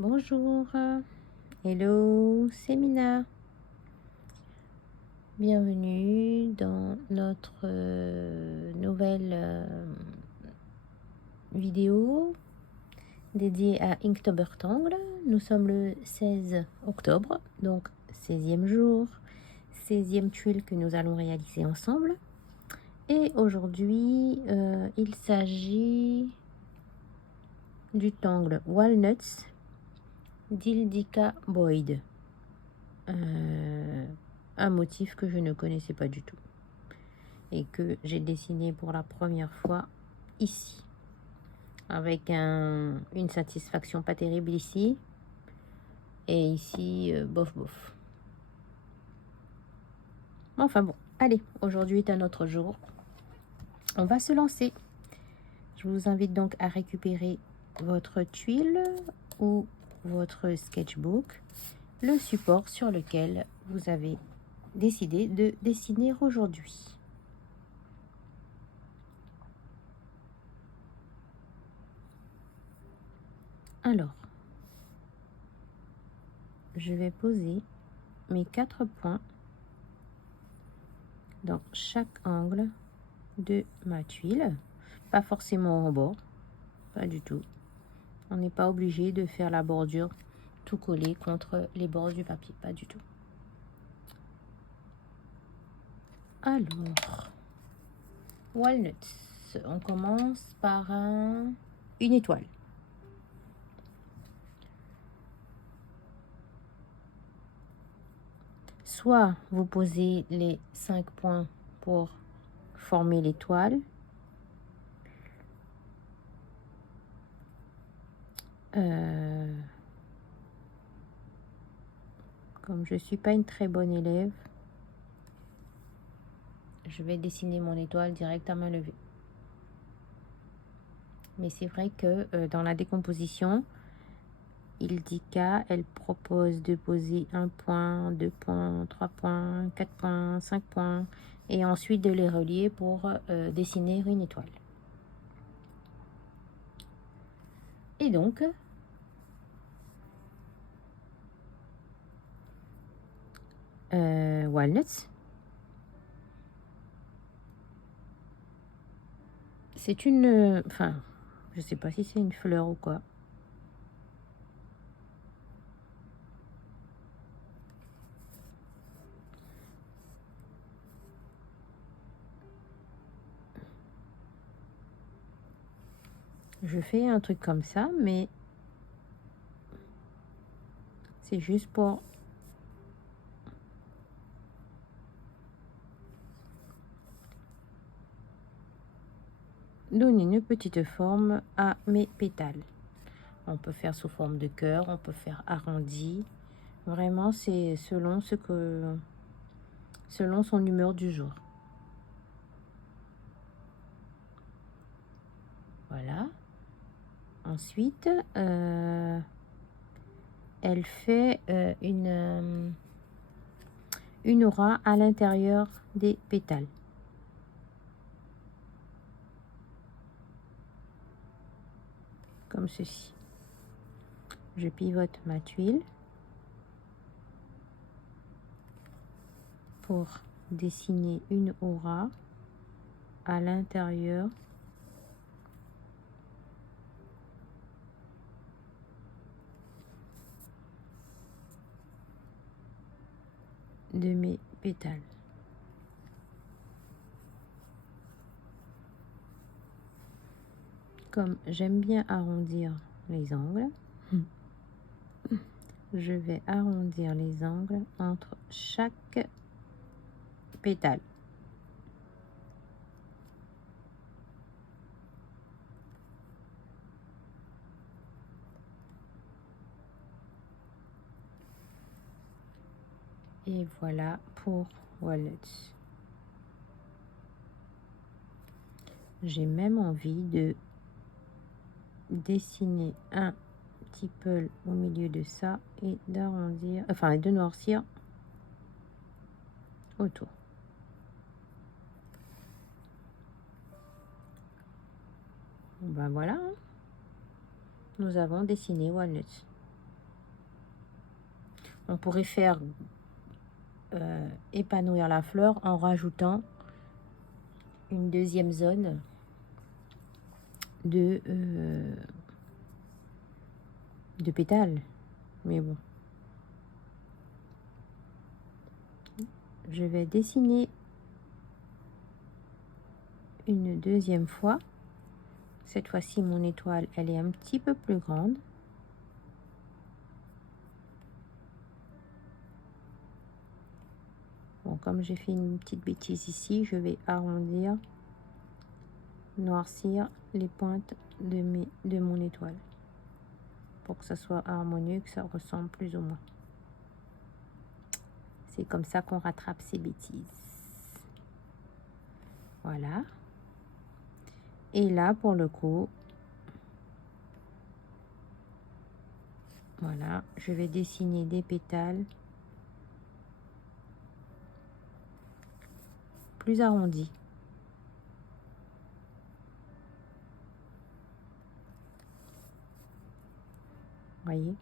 Bonjour, hello, c'est Mina. Bienvenue dans notre nouvelle vidéo dédiée à Inktober Tangle. Nous sommes le 16 octobre, donc 16e jour, 16e tuile que nous allons réaliser ensemble. Et aujourd'hui, il s'agit du tangle Walnuts d'Ildika Boyd. Un motif que je ne connaissais pas du tout et que j'ai dessiné pour la première fois ici avec une satisfaction pas terrible ici et ici bof bof. Enfin bon, allez, aujourd'hui est un autre jour, on va se lancer. Je vous invite donc à récupérer votre tuile ou votre sketchbook, le support sur lequel vous avez décidé de dessiner aujourd'hui. Alors, je vais poser mes 4 points dans chaque angle de ma tuile, pas forcément en bord, pas du tout. On n'est pas obligé de faire la bordure tout collé contre les bords du papier, pas du tout. Alors, Walnuts, on commence par une étoile. Soit vous posez les 5 points pour former l'étoile, comme je ne suis pas une très bonne élève, je vais dessiner mon étoile direct à main levée. Mais c'est vrai que dans la décomposition, Ildika, elle propose de poser 1 point, 2 points, 3 points, 4 points, 5 points, et ensuite de les relier pour dessiner une étoile. Et donc, Walnuts, c'est une... Enfin, je sais pas si c'est une fleur ou quoi. Je fais un truc comme ça, mais c'est juste pour donner une petite forme à mes pétales. On peut faire sous forme de cœur, on peut faire arrondi. Vraiment, c'est selon son humeur du jour. Voilà. Ensuite, elle fait une aura à l'intérieur des pétales. Comme ceci. Je pivote ma tuile pour dessiner une aura à l'intérieur de mes pétales. Comme j'aime bien arrondir les angles, je vais arrondir les angles entre chaque pétale. Et voilà pour Walnuts. J'ai même envie de dessiner un petit peu au milieu de ça et d'arrondir, enfin de noircir autour. Ben voilà, nous avons dessiné Walnuts. On pourrait faire épanouir la fleur en rajoutant une deuxième zone de pétales. Mais bon. Je vais dessiner une deuxième fois. Cette fois-ci, mon étoile, elle est un petit peu plus grande. Bon, comme j'ai fait une petite bêtise ici, je vais arrondir, noircir les pointes de mon étoile pour que ça soit harmonieux, que ça ressemble plus ou moins. C'est comme ça qu'on rattrape ces bêtises. Voilà. Et là, pour le coup, voilà, je vais dessiner des pétales plus arrondis. Voyez.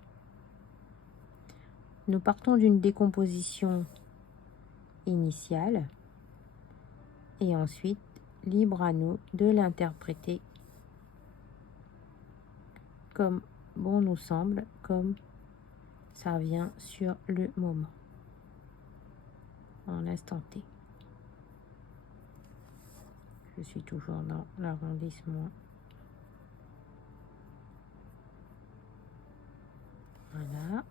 Nous partons d'une décomposition initiale et ensuite, libre à nous de l'interpréter comme bon nous semble, comme ça vient sur le moment, en instant T. Je suis toujours dans l'arrondissement. Voilà.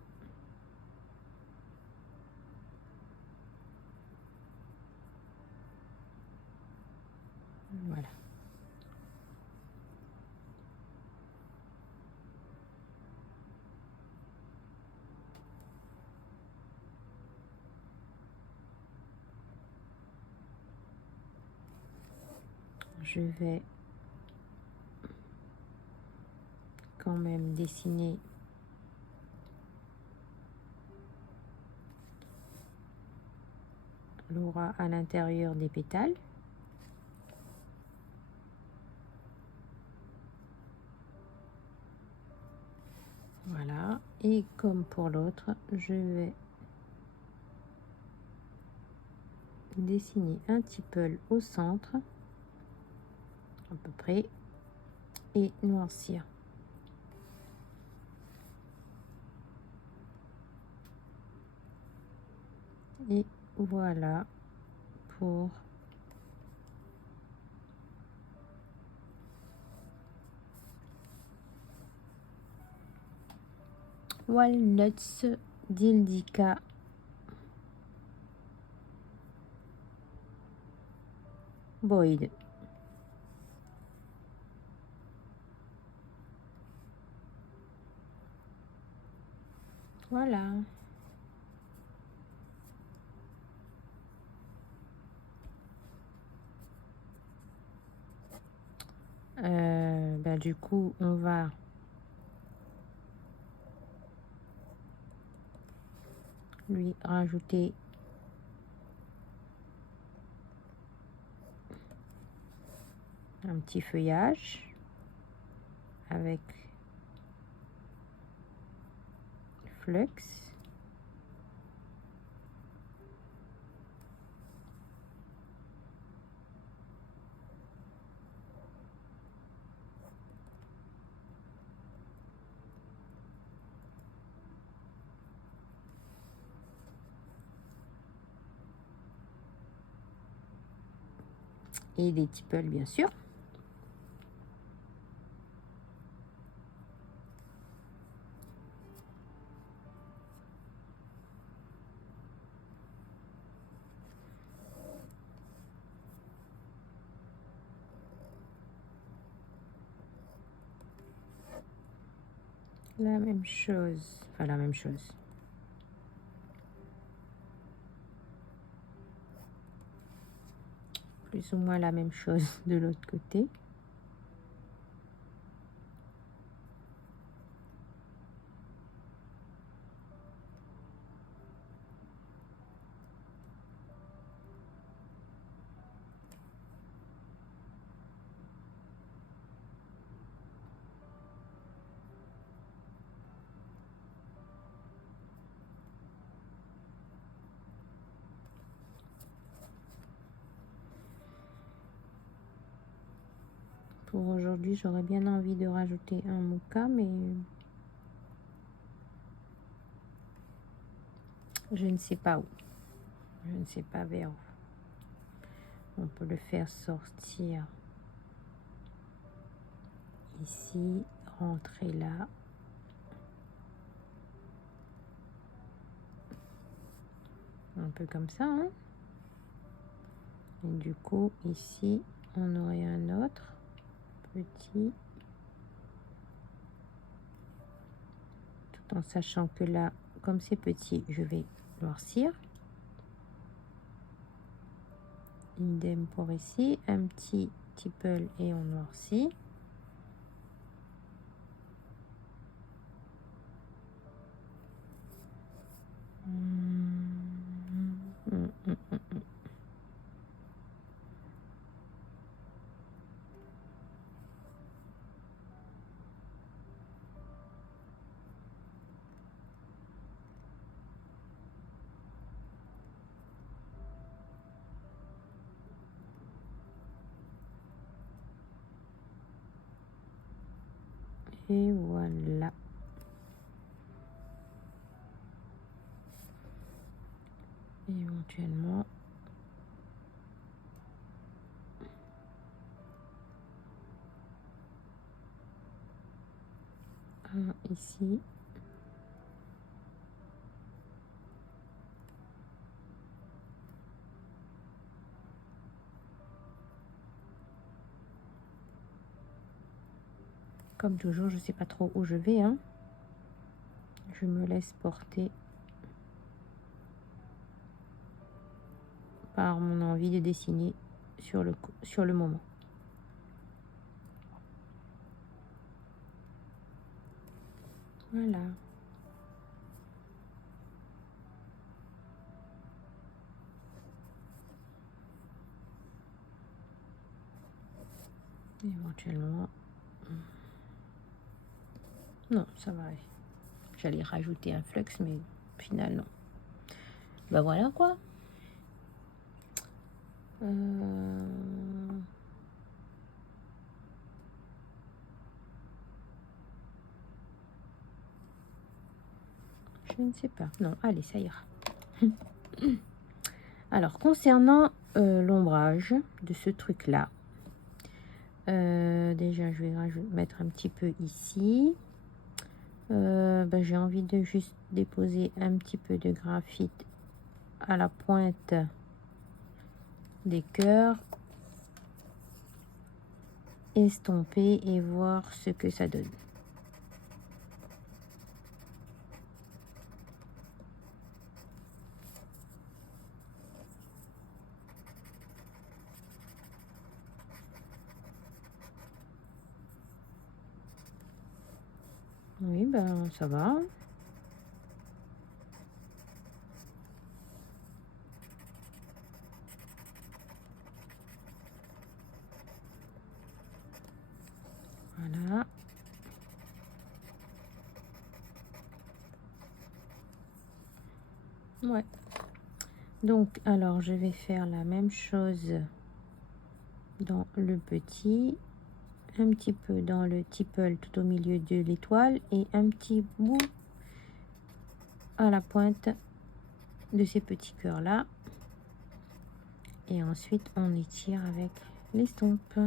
Voilà. Je vais quand même dessiner l'aura à l'intérieur des pétales. Voilà. Et comme pour l'autre, je vais dessiner un petit peu au centre, à peu près, et noircir. Et voilà pour Walnuts d'Indica Boyd. Voilà. Du coup, on va lui rajouter un petit feuillage avec flux. Et des tipels, bien sûr. La même chose, enfin la même chose. Plus ou moins la même chose de l'autre côté. Pour aujourd'hui, j'aurais bien envie de rajouter un mocha, mais je ne sais pas où. Je ne sais pas vers où. On peut le faire sortir ici, rentrer là. Un peu comme ça, hein. Et du coup, ici, on aurait un autre petit. Tout en sachant que là, comme c'est petit, je vais noircir. Idem pour ici, un petit tipple et on noircit. Et voilà. Éventuellement. Un ici. Comme toujours, je ne sais pas trop où je vais, hein. Je me laisse porter par mon envie de dessiner sur le moment. Voilà. Éventuellement. Non, ça va. J'allais rajouter un flux, mais finalement. Bah voilà quoi. Je ne sais pas. Non, allez, ça ira. Alors, concernant l'ombrage de ce truc-là, déjà, je vais mettre un petit peu ici. J'ai envie de juste déposer un petit peu de graphite à la pointe des cœurs, estomper et voir ce que ça donne. Oui, ben ça va. Voilà. Ouais. Donc, alors, je vais faire la même chose dans le petit, un petit peu dans le tipple tout au milieu de l'étoile et un petit bout à la pointe de ces petits cœurs là. Et ensuite, on étire avec l'estompe.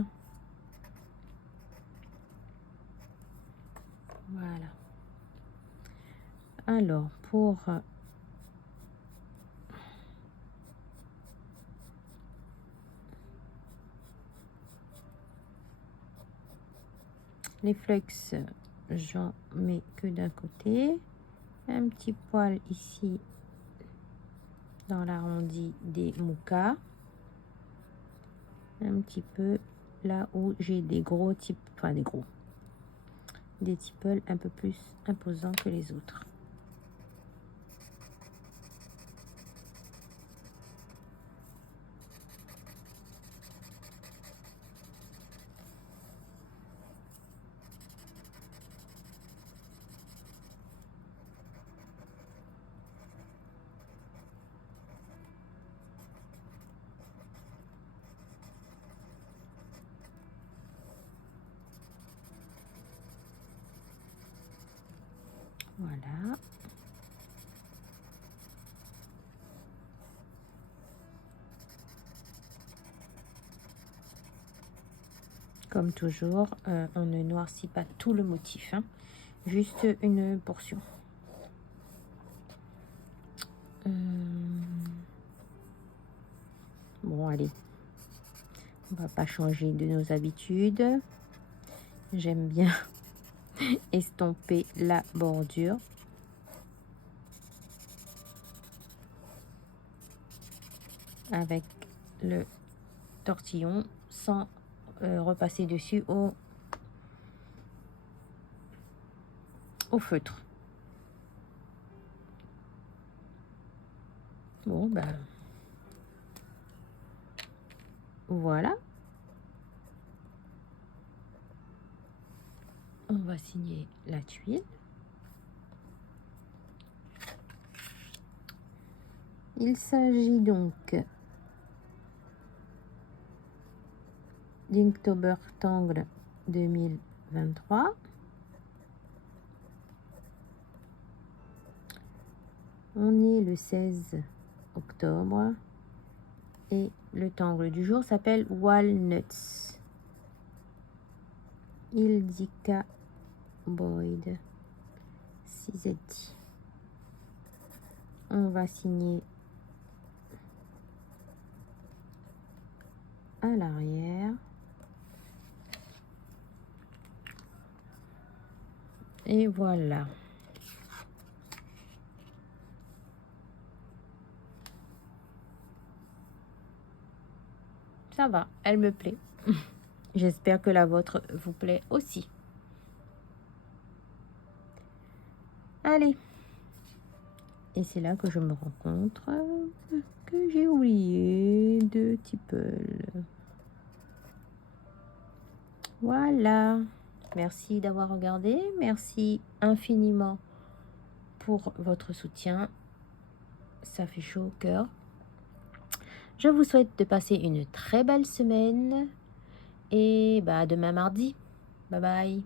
Voilà. Alors, pour les flux, j'en mets que d'un côté. Un petit poil ici dans l'arrondi des moukas. Un petit peu là où j'ai des gros types, enfin des tipples un peu plus imposants que les autres. Voilà. Comme toujours, on ne noircit pas tout le motif, hein, juste une portion. Bon, allez, on va pas changer de nos habitudes. J'aime bien estomper la bordure. Avec le tortillon sans repasser dessus au feutre. Bon, ben voilà. On va signer la tuile. Il s'agit donc d'Inktober-Tangle 2023. On est le 16 octobre et le tangle du jour s'appelle Walnuts. Ildika Boyd Cisetti. On va signer à l'arrière. Et voilà. Ça va, elle me plaît. J'espère que la vôtre vous plaît aussi. Allez. Et c'est là que je me rends compte que j'ai oublié de tipple. Voilà. Merci d'avoir regardé. Merci infiniment pour votre soutien. Ça fait chaud au cœur. Je vous souhaite de passer une très belle semaine. Et bah, demain mardi. Bye bye.